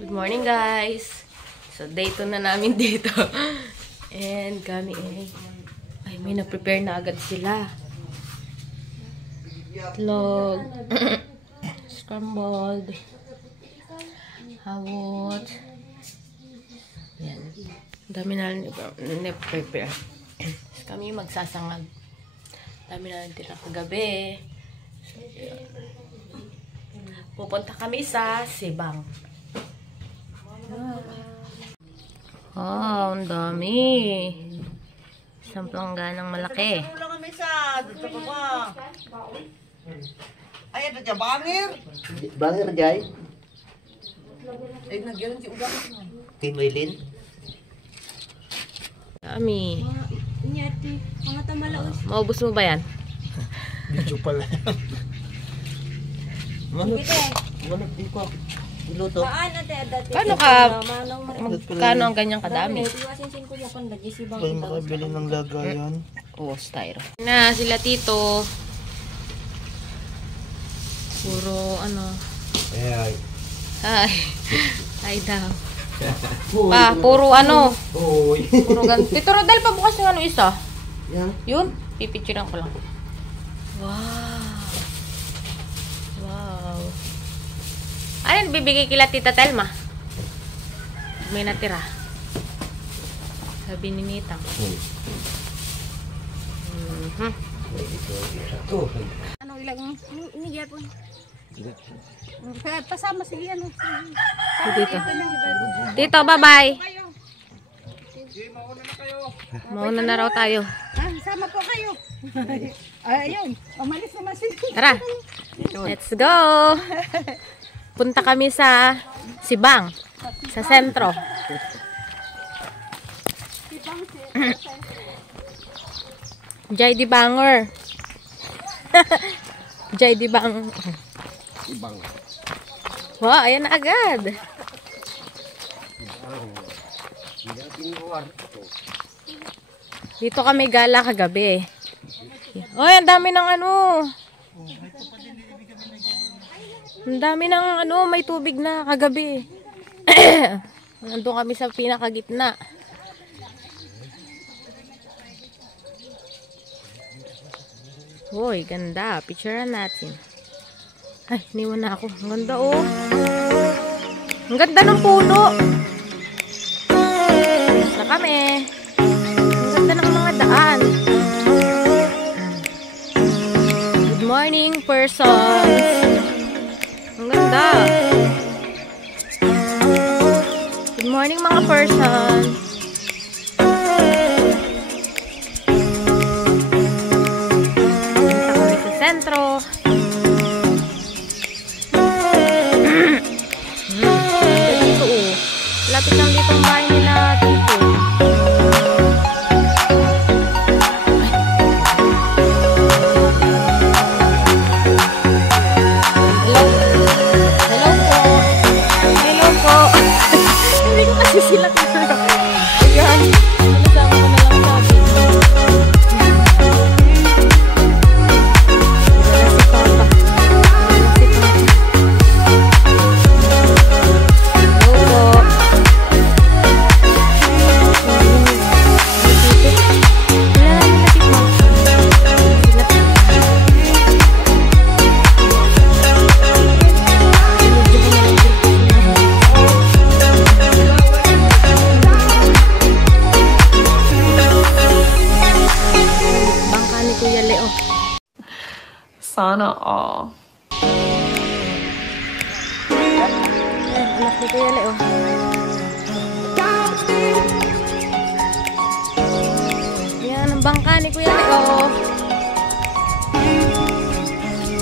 Good morning guys! So day 2 na namin dito. And kami ay may na-prepare na agad sila. Itlog, scrambled, hawot. Yan. Dami na na-prepare. Kami magsasangag. Dami na tira kagabi. So, pupunta kami sa Sibang. Oh, ang dami. Isang plangganang malaki. Wala kami sa dito pa ba? Ay, ito dyan, bangir. Bangir, Jai. Ay, nagyan si ugang. Team Waylin. Dami. Inyati, mga tamalaos. Maubos mo ba yan? Medyo pala. Manok di ko. Niluto. Paan ate dati. Magkano ang ganyang kadami? Iwasin ko mo kon lagi si bang. Ay, makabili ng lagayan. Oo, styro. Na sila tito. Puro ano. Ay. Hi. Hi daw. Pa, puro ano. Uy. Puro ganito. Tito Rodel, pabukas yung ano isa. Yan. Yun. Pipicturean ko lang. Wow. Wow. Ano bibigay kila Tita Telma? May natira. Sabi ni Nitang. Ano ilang ini gyapon. Pasama sige ano. Dito. Tito, bye-bye. Mauna na raw tayo. Sama po kayo. Ayun, umalis naman sila. Tara. Let's go. Punta kami sa Sibang. Sa sentro. Jai di Banger. Jai di Bang. Ibang. Wow, ayan na agad. Dito kami gala kagabi. Oy, ang dami ng ano. Ang dami ng ano, may tubig na kagabi. Nandun kami sa pinakagitna. Hoy, ganda. Picturean natin. Ay, niwan na ako. Ang ganda oh. Ang ganda ng puno. Basta kami. Ang ganda ng mga daan. Good morning, persons. Ang ganda. Good morning, mga persons. Punta kami sa sentro. Dito oh. Lapit lang dito ang bahay nila dito. Sila dito. Ayan. Nasama ko na lang sabi. Si Papa. Si Papa. Hello po. Sana all. Anak ni Kuya Leo. Yan ang bangka ni Kuya Leo.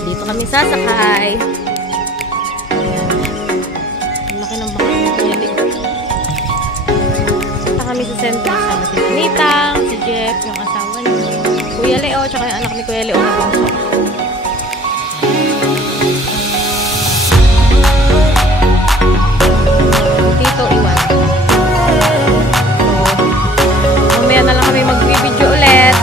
Dito kami sasakay. Ang laki ng bangka ni Kuya Leo. Punta kami sa sentro. Sama si Nitang, si Jeff, yung asawa niya. Kuya Leo, tsaka yung anak ni Kuya Leo na bunso. Tito Iwan. So, mamaya na lang kami mag-video ulit.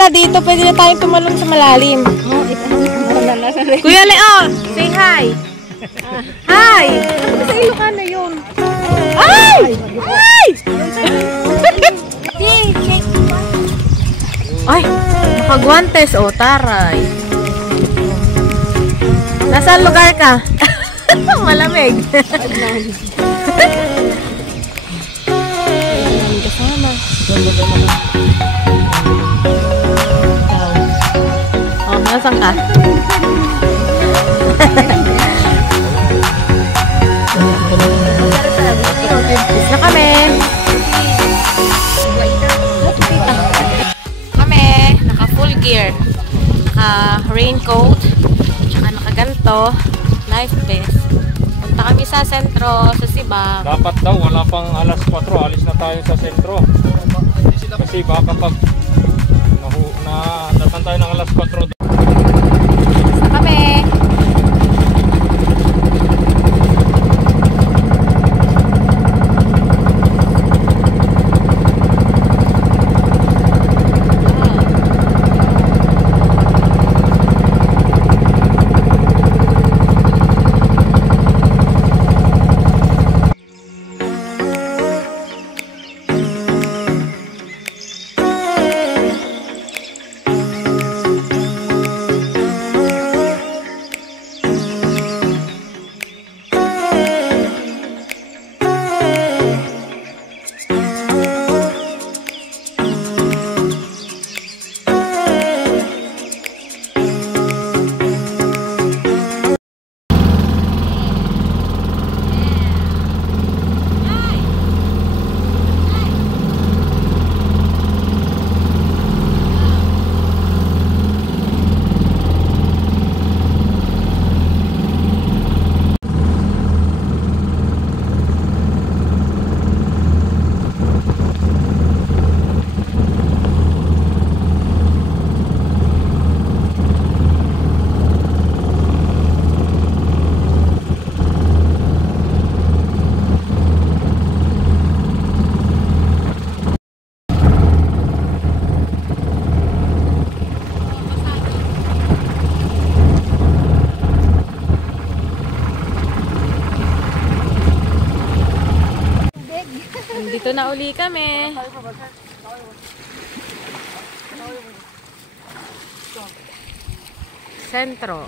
pala dito. Pwede na tayong tumalon sa malalim. Kuya Leo, say hi. Hi! Sa Ilocano yun. Ay! Ay! Ay! Nakagwantes. O, taray. Nasaan lugar ka? Malamig. Kasama. Oh, nasaan ka? Na kami. Kami, naka full gear. Naka raincoat. Tsaka naka ganto. Life vest. Punta kami sa sentro, sa Sibak. Dapat daw, wala pang alas 4, alis na tayo sa sentro. Kasi baka pag datan tayo ng alas 4. Na kami. Dito na uli kami. Sentro.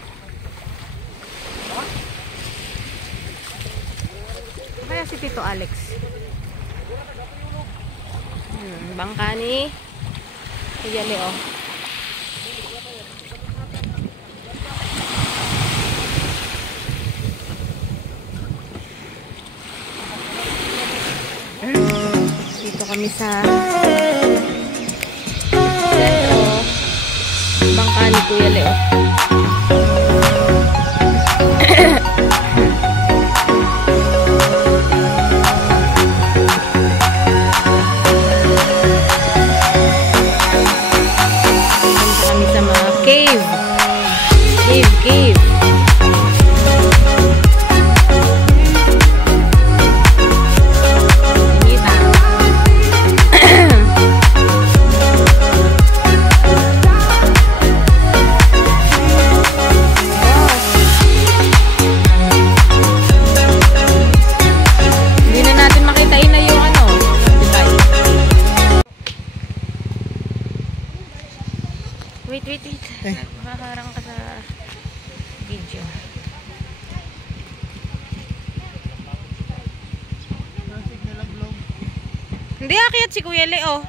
Kaya si Tito Alex. Bangka ni Kuya Leo. Dito kami sa sentro. Bangka ni Kuya Leo. Punta kami sa mga cave. Cave. Wait. Makaharang ka sa video. Hindi akyat si Kuya Leo.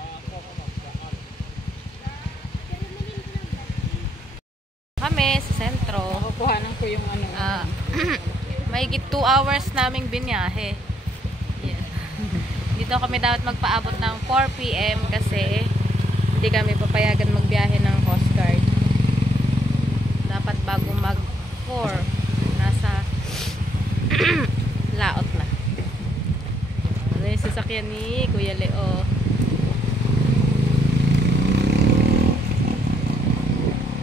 Kami sa sentro. Kukuhanan ko yung ano. Mahigit 2 hours naming binyahe. Yeah. Dito kami dapat magpaabot ng 4 PM kasi hindi kami papayagan magbiyahe ng Coast Guard. Dapat bago mag 4 nasa laot na. Ano yung sasakyan ni Kuya Leo?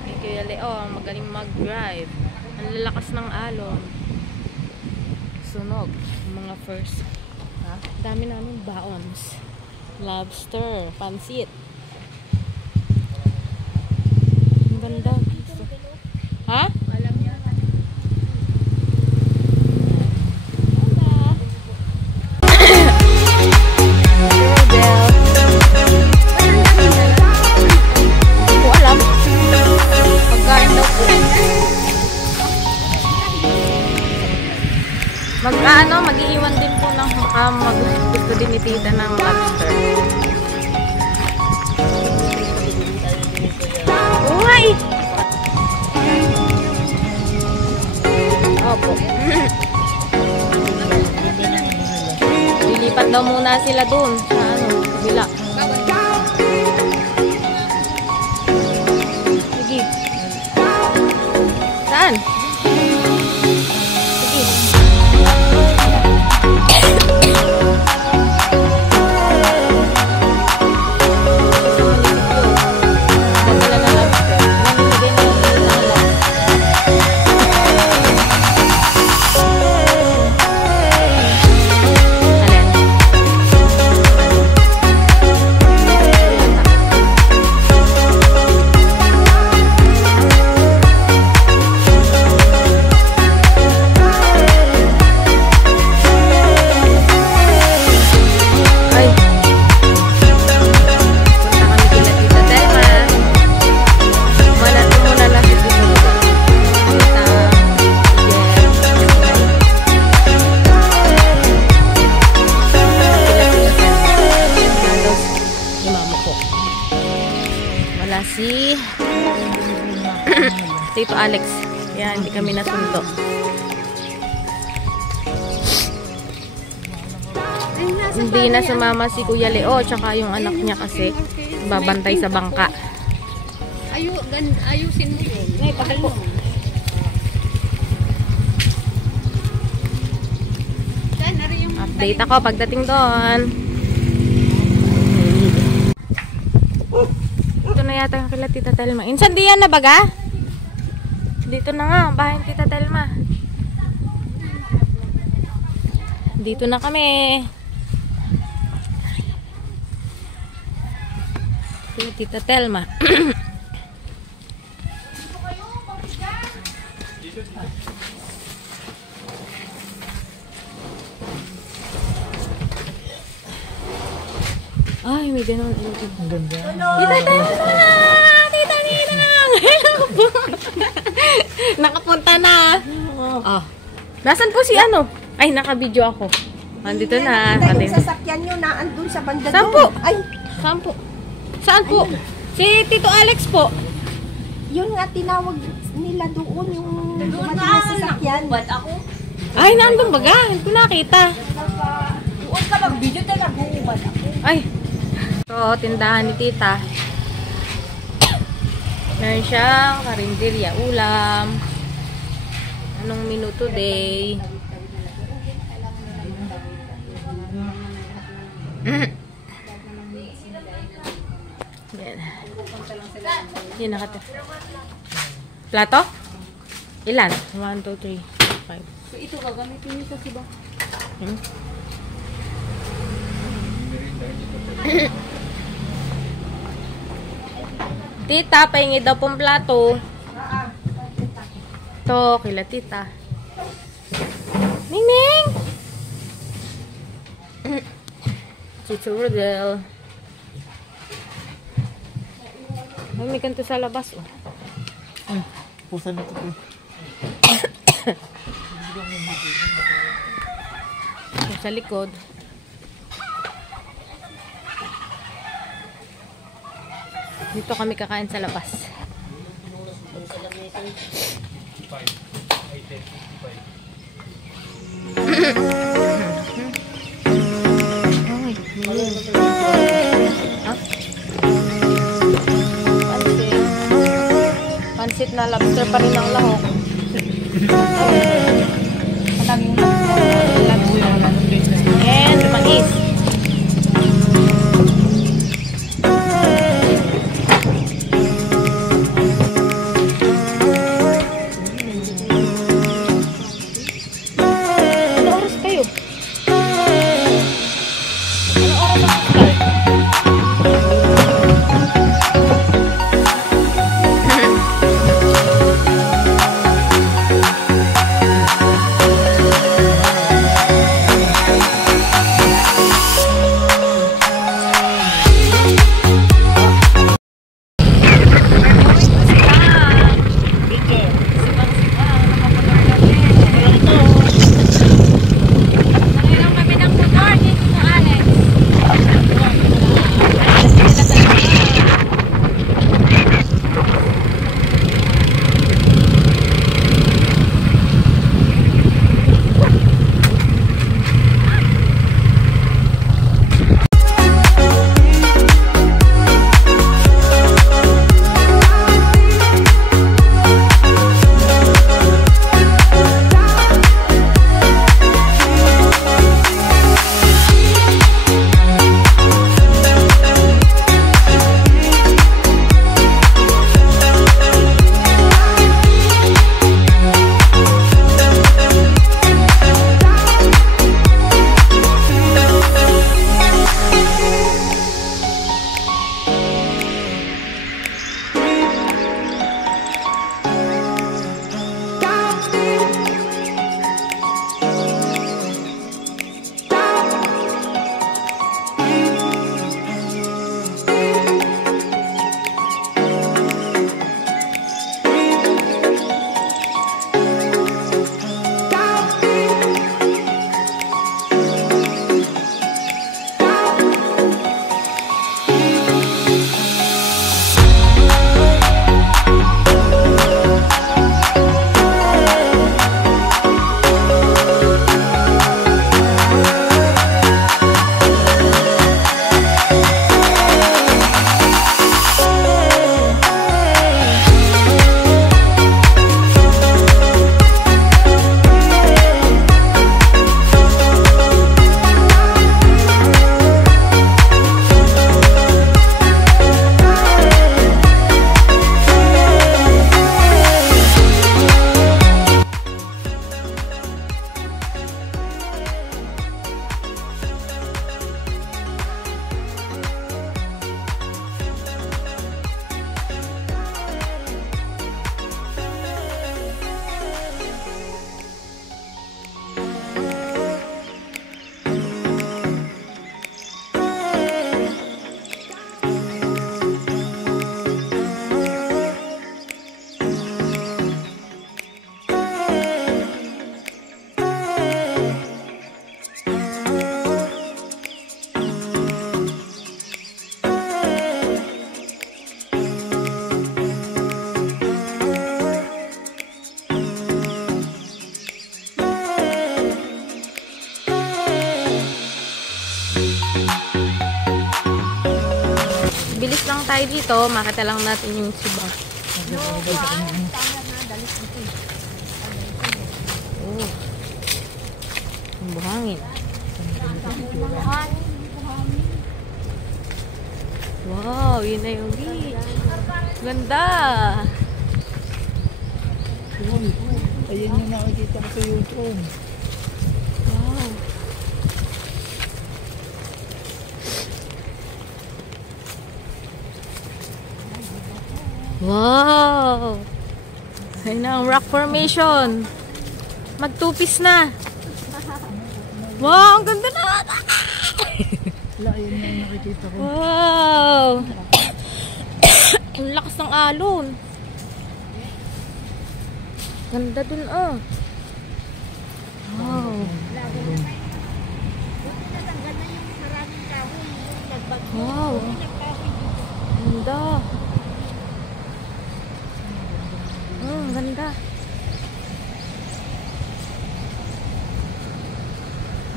Kay Kuya Leo, magaling mag-drive. Ang lalakas ng alon. Sunog. Mga first. Dami namin baons. Lobster, pansit. Tsaka ano, mag-iiwan din po ng baka gusto din ni tita ng lobster. Uy! Opo. Lilipat daw muna sila doon sa ano, kabila. Sige. Saan? Sige. Si Tito Alex. Kaya hindi kami nasundo. Hindi na sumama si Kuya Leo tsaka yung anak niya kasi babantay sa bangka. Ayusin mo yun. Ay, pakal po. Update ako pagdating doon. Ito na yata kila Tita Telma. Insan diyan na baga? Dito na nga, bahay ni Tita Telma. Dito na kami. Kila Tita Telma. Ay, may ganun. Tita Telma! Tita Ninang! Nakapunta na. Oh. Nasaan po si ano? Ay, naka-video ako. Nandito na. Yung sasakyan nyo na andun sa banda doon. Saan po? Ay, Saan po? Saan po? Si Tito Alex po. yun nga tinawag nila doon yung dumating na sasakyan. Ay, nandun baga. Hindi ko nakita. Doon ka mag-video tayo nag-uubad ako. Ay. So, tindahan ni Tita. Meron siyang karinderya, ulam. Anong menu today? Yan. Yan nakata. Plato? Ilan? 1, 2, 3, 5. So ito gagamitin niyo sa siba. Tita, pahingi daw pong plato. Ito, kila Tita. Ning! Tito Rodel. Ay, may kanto sa labas, oh. Pusa na ito. Sa likod. Dito kami kakain sa labas. Pansit na lobster pa rin ang lahok. And mais. Ano oras kayo? Ano oras ang start? lang tayo dito, makita lang natin yung sibang. Oh. Ang buhangin. Wow, yun na yung beach. Ganda. Ayun yung nakikita ko sa YouTube. Wow. Wow. Ayun na ang rock formation. Mag-two-piece na. Wow, ang ganda na. Wala, ayun yung nakikita ko. Wow. Ang lakas ng alon. Ganda dun ah. Wow. Wow. Ganda. Ganda.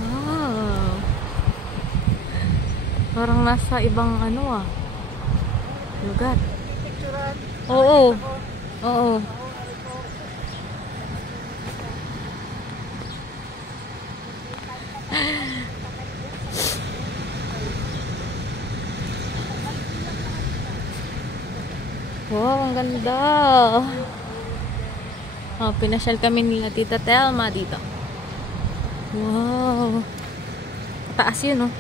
Wow. Parang nasa ibang ano lugar. Oo. Oo. Wow, ang ganda. Oh, pinasyal kami nila Tita Telma dito. Wow. Taas yun, oh.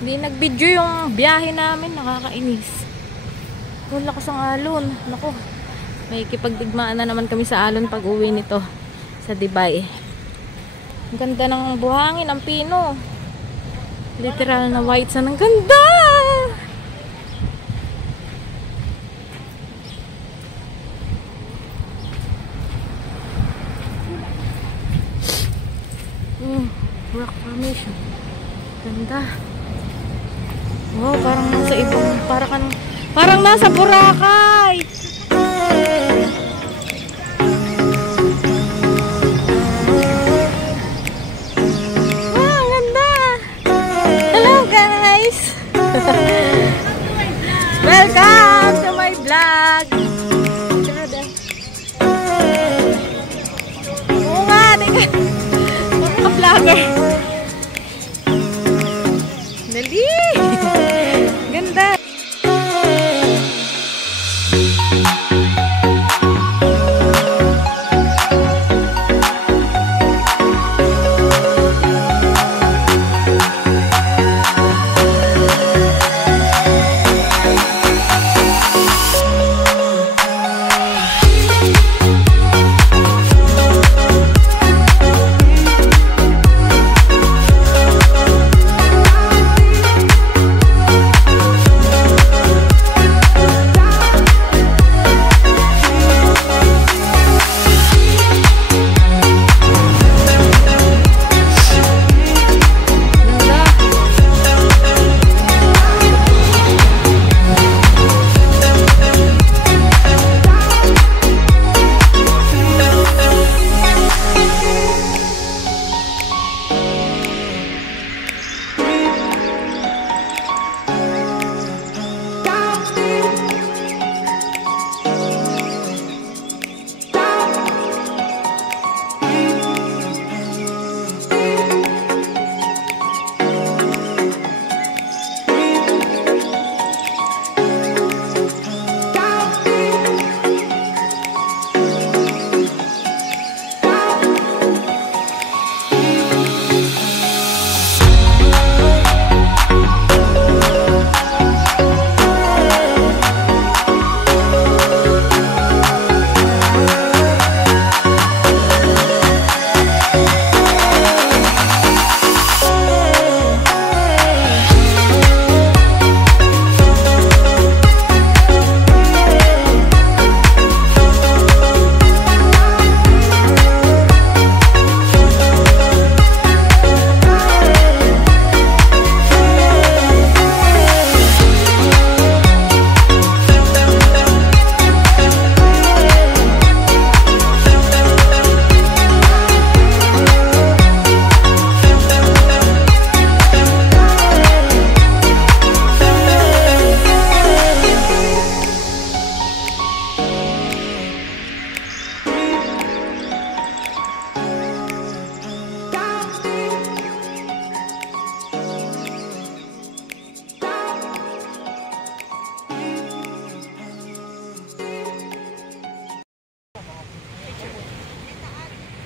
Hindi nag-video yung biyahe namin. Nakakainis. Ang lakas ang alon. Naku. May kipagdigmaan na naman kami sa alon pag uwi nito. Sa Dibay. Ang ganda ng buhangin. Ang pino. Literal na white sun. Ang ganda! Rock formation. Ganda. Wow, parang nasa ibang, parang nasa Boracay. Wow, ganda. Hello guys. Welcome to my vlog. Oo nga, teka. Vlogger. Dali. Ganda.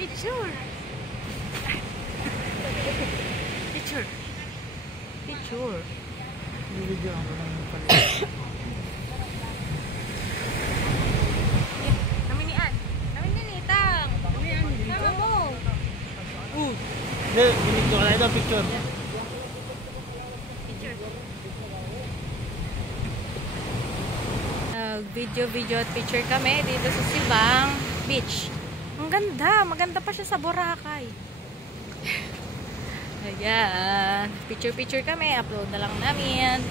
Picture. Picture. Picture. Video ako lang pala. Kami ni Ann. Kami ni Nitang. Kami mo. Hindi, binigyo ka na ito, picture. Picture. Video at picture kami dito sa Sibang Beach. Ang ganda. Maganda pa siya sa Boracay. Ayan. Picture kami. Upload na lang namin.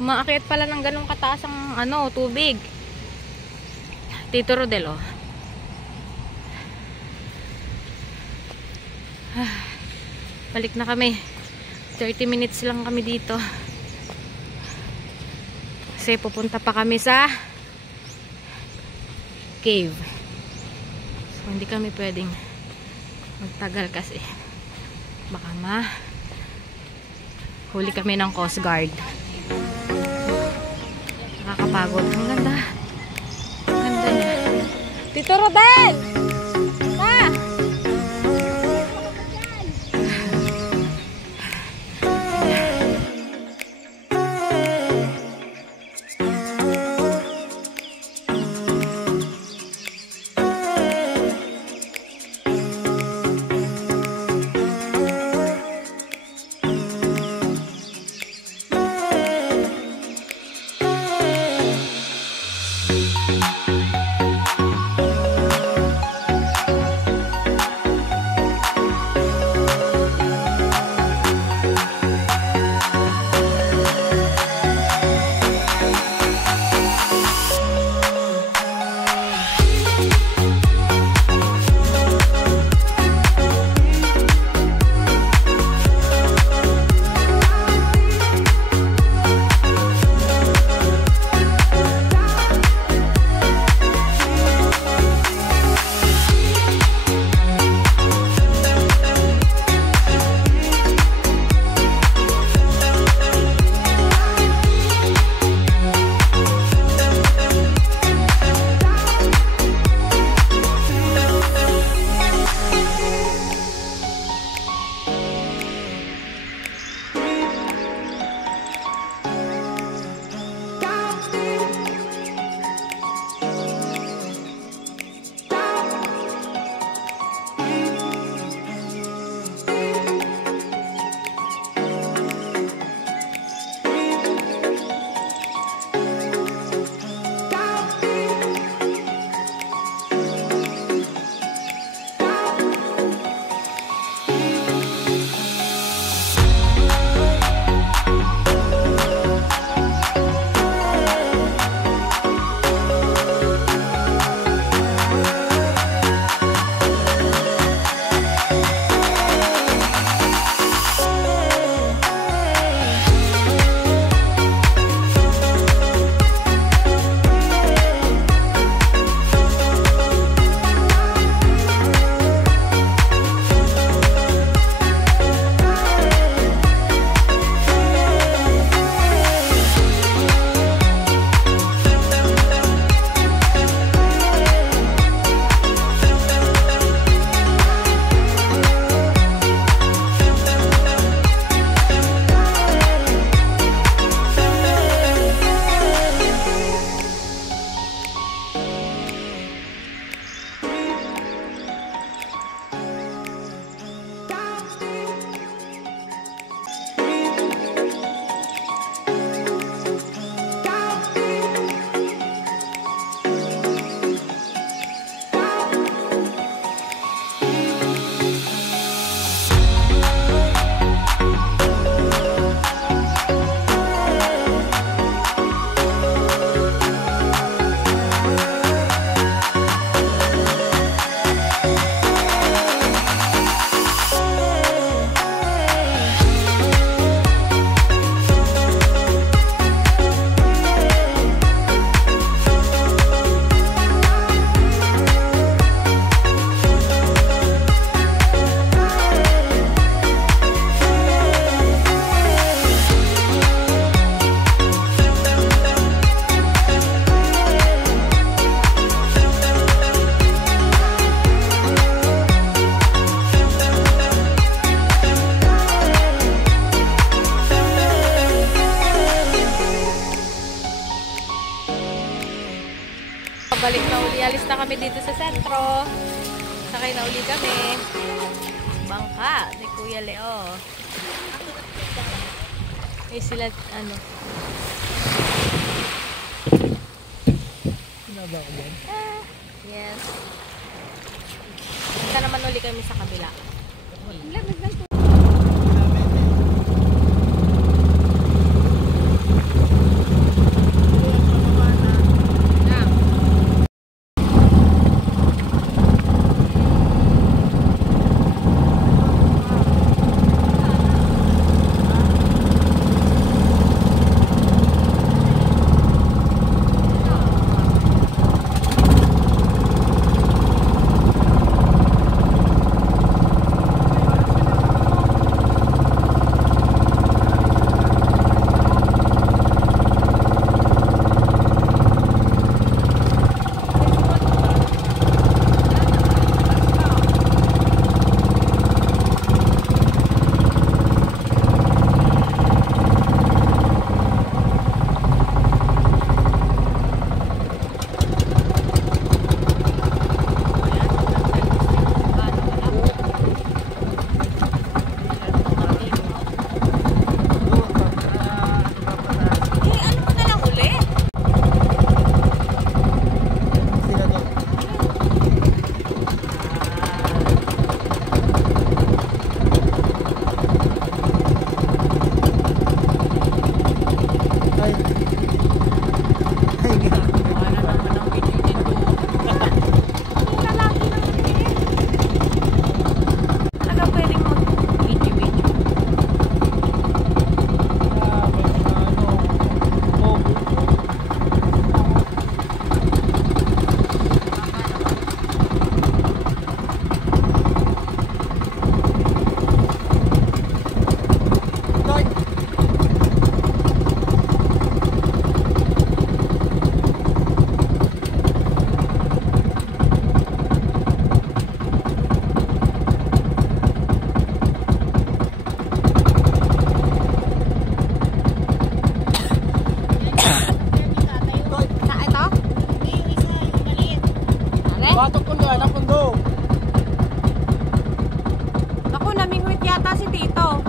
Umaakyat pala ng ganong kataas ang tubig. Tito Rodel, oh. Balik na kami. 30 minutes lang kami dito. Kasi pupunta pa kami sa cave. So, hindi kami pwedeng magtagal kasi baka huli kami ng Coast Guard. Nakakapagod. Ang ganda. Ang ganda niya. Tito Rodel! Pa! na kami dito sa sentro. Sakay na uli kami. Bangka ni Kuya Leo. Eh sila, ano. Sinaba ko ba? Yes. Punta naman uli kami sa kabila. Batok ko na, napundo. Naku, namingwit yata si Tito.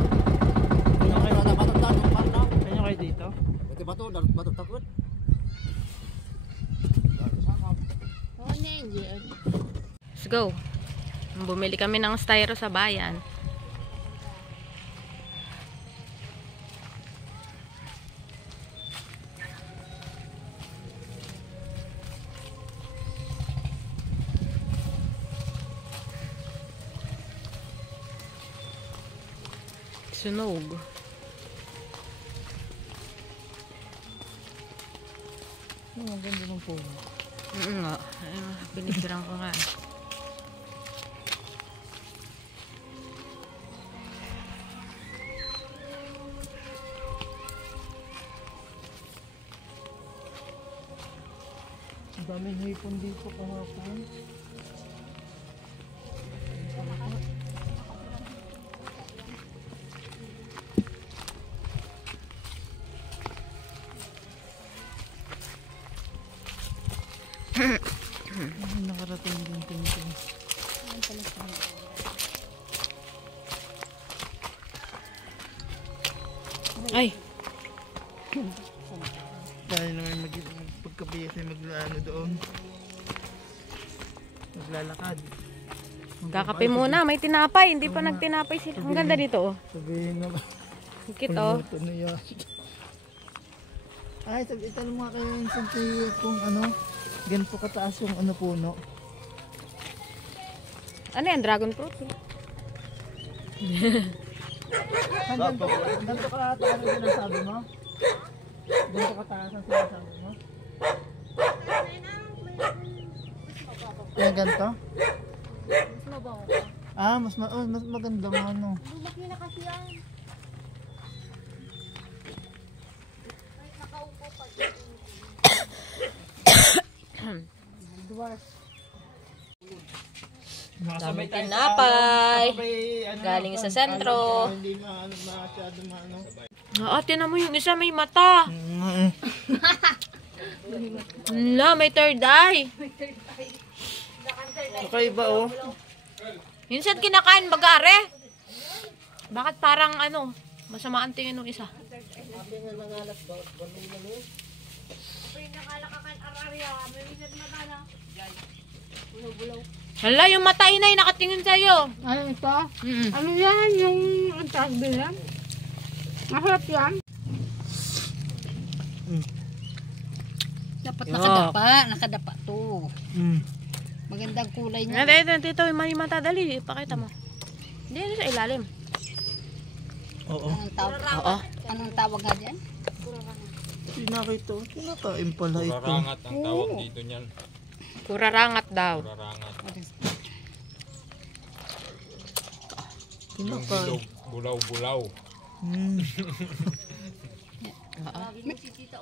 Kanya kayo na batok na, no? Kanya kayo dito? Pati bato, bato takot. Let's go. Bumili kami ng styro sa bayan. Sunog. Ang ganda ng puno. Nga. Binibirang ko nga. Ang daming hipon dito kahapon. Nakarating din tingin. Ay! Tayo naman magpagkabiyas ay maglaano doon. Maglalakad. Kakape muna. May tinapay. Hindi pa nagtinapay sila. Ang ganda dito, oh. Sabihin naman. Kit, oh. Pagluto na yan. Ay, itanong mo kayo yung sentiyo kung ano, ganito kataas yung ano puno. Ano yan? Dragon fruit? Ganito kataas ang sinasabi mo? Ganito kataas ang sinasabi mo? Kaya ganito? Mas mabango ka. Ah, mas maganda mo ano. Lumaki na kasi yan. Ay, nakaupo pa dyan. Dwarf. Daming tinapay. Galing sa sentro. Hindi masyado maano. Tinan mo yung isa may mata. Wala, may third eye. Kakaiba oh. Minsan kinakain bagare. Bakit parang ano, masama ang tingin ng isa? Hala, yung mata inay nakatingin sa'yo. Ano ito? Mm. Ano yan? Yung ang tawag din yan? Masarap yan. Dapat nakadapa to. Magandang kulay niya. Ito, yung mata, dali, ipakita mo. Hindi, sa ilalim. Oo. Oo. Anong tawag nga dyan? Pinakita oh. Kinakain pala ito. Kurarangat ang tawag dito niyan. Kurarangat daw. Kurarangat. Yung Kinakain. bulaw-bulaw.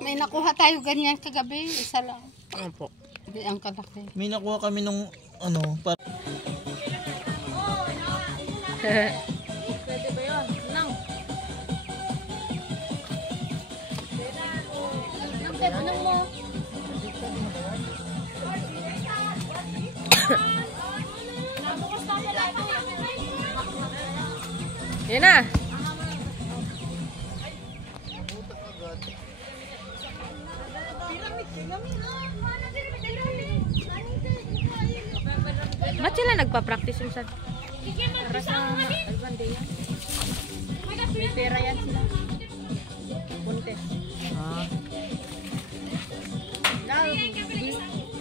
May nakuha tayo ganyan kagabi. Isa lang. Ano po? Hindi ang kalaki. May nakuha kami nung ano, Pwede ba yun? Nang. Nang mo. Yan na. Ba't sila nagpa-practice yung sa aras ng Albandeya? May pera yan sila. Puntes.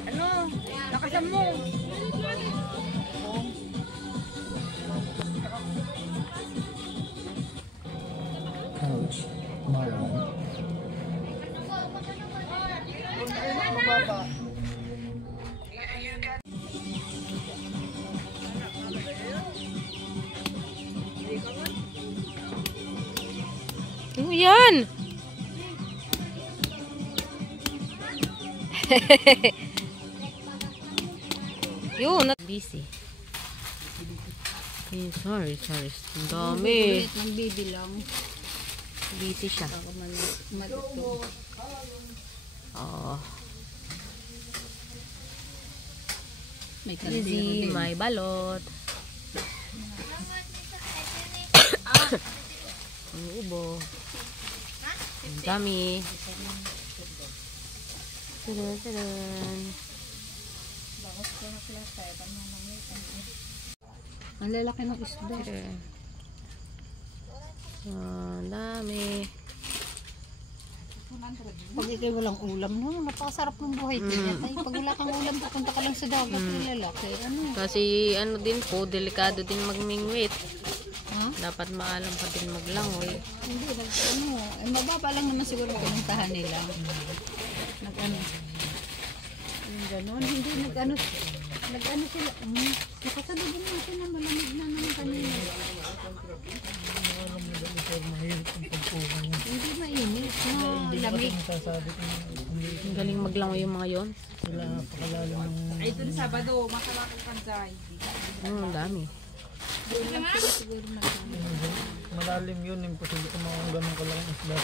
Ano? Lakasan mo. Ano yan? Yun, busy. Eh, sorry. Ang dami. Nagbibilang. Busy siya. Ako malito. Oo. May kaldero Busy, din. may balot. Ang ubo. Ang dami. Tadan. Ang lalaki ng isda. Ang dami. Pag ikay walang ulam, no, napakasarap ng buhay. Ay, pag wala kang ulam, pupunta ka lang sa dagat. Lalaki, ano? Kasi ano din po, delikado din magmingwit. Ha? Dapat maalam pa din maglangoy. Hindi, ano, mababa lang naman siguro pinuntahan nila. Nag-ano. Yung gano'n, hindi nag-ano sila. Nakasalubong natin na malamig na naman kanina. Hindi mainit, no, lamig. Ang galing maglangoy yung mga yon. Ay, ito na Sabado, makalakang kanzay. Ang dami. malalim yun. Imposible kung mga ganun ka lang isda.